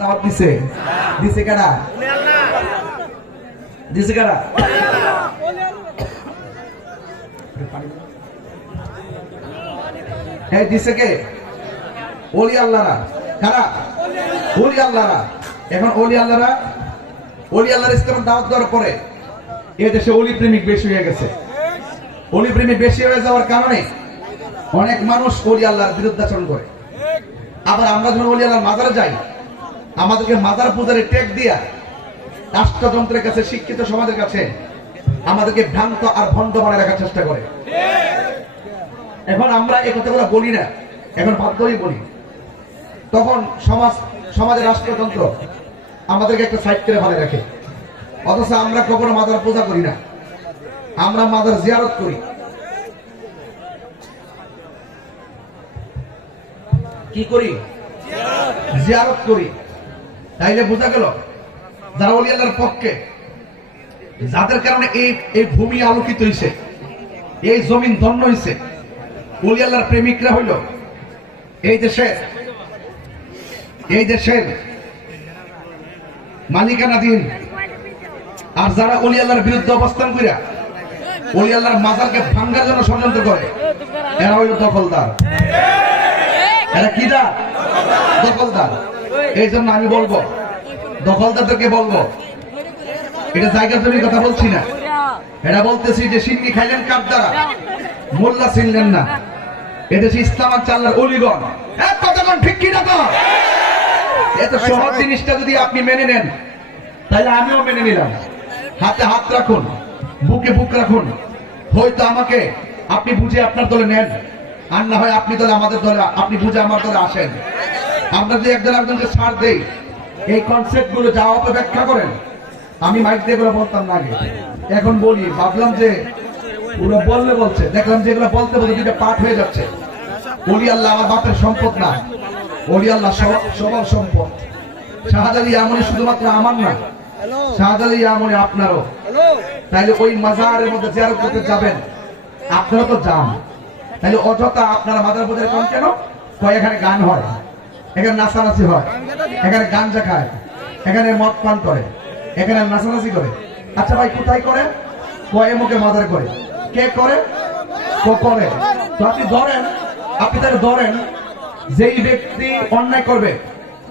দাওয়াত দিছে দিছে কারা দিছে কারা এই দিছে কে ওলি আল্লাহরা কারা ওলি আল্লাহরা এখন ওলি আল্লাহরা ওলি আল্লাহর ইসলামের দাওয়াত দেওয়ার পরে এই দেশে ওলি প্রেমিক বেশি হয়ে গেছে ওলি প্রেমিক বেশি হয়ে যাওয়ার কারণে অনেক মানুষ ওলি আল্লাহর বিরুদ্ধাচরণ করে আবার আমরা যখন ওলি আল্লাহর মাজারে যাই আমাদেরকে মাজার পূজারে ট্যাগ দিয়া রাষ্ট্রযন্ত্রের কাছে শিক্ষিত সমাজের কাছে আমাদেরকে ভ্রান্ত আর ভণ্ড বানায় রাখার চেষ্টা করে এখন আমরা এই কথাগুলো বলি না এখন বাধ্যই বলি তখন সমাজের রাষ্ট্রযন্ত্র আমাদেরকে একটা সাইড করে ভালো রাখে অথচ আমরা কখনো মাজার পূজা করি না আমরা মাজার জিয়ারত করি কি করি জিয়ারত করি তাইলে বোঝা গেল যারা ওলি আল্লাহর পক্ষে যাদের কারণে এই ভূমি আলোকিত হইছে এই জমিন ধন্য হইছে ওলি আল্লাহর প্রেমিকরা হইল এই দেশের মালিকানাধীন আর যারা ওলি আল্লাহর বিরুদ্ধে অবস্থান করিয়া ওলি আল্লাহর মাজারকে ভাঙ্গার জন্য ষড়যন্ত্র করে এরা হইল দখলদার এরা কি দখলদার এই জন্য আমি বলবো দখলদারদেরকে বলবো এটা জায়গা জমির কথা বলছি না এটা বলতেছি যে সিন্নি খাইলেন কার দ্বারা মোল্লা চিনলেন না এদেশে ইসলাম আর চাল্লার অলিগণ কতক্ষণ ঠিক কিনা তো এত সহজ জিনিসটা যদি আপনি মেনে নেন তাহলে আমিও মেনে নিলাম হাতে হাত রাখুন বুকে বুক রাখুন হয়তো আমাকে আপনি বুঝে আপনার দলে নেন আর না হয় আপনি দলে আমাদের দলে আপনি বুঝে আমার দলে আসেন আমরা যদি একজন একজনকে ছাড় দেই এই কনসেপ্ট গুলো যা অপব্যাখ্যা করেন আমি মাইক দিয়ে এগুলো বলতাম না আগে এখন বলি ভাবলাম যে ওরা বলছে দেখলাম যে এগুলো বলতে বলতে দুইটা পাঠ হয়ে যাচ্ছে ওলি আল্লাহ আমার বাপের সম্পদ না ওলি আল্লাহ সবার সম্পদ শাহজালি আমনে শুধুমাত্র আমার না শাহজালি আমনে আপনারও তাইলে ওই মাজারের মধ্যে জিয়ারত করতে যাবেন আপনারা তো যান তাহলে অযথা আপনারা মাজার পূজার কোন কেন কয় এখানে গান হয় এখানে নাচানাচি হয় এখানে গাঞ্জা খায় এখানে মদ পান করে এখানে নাচানাচি করে আচ্ছা ভাই কোথায় করে কয় মুখে মাজার করে কে করে করে তো আপনি তাকে ধরেন যেই ব্যক্তি অন্যায় করবে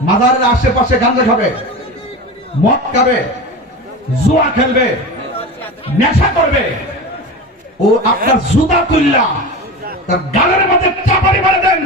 মাজারের আশেপাশে গাঞ্জা খাবে মদ খাবে জুয়া খেলবে নেশা করবে ও আপনার জুতা তুললা তার গালের মধ্যে চাপারি মারে দেন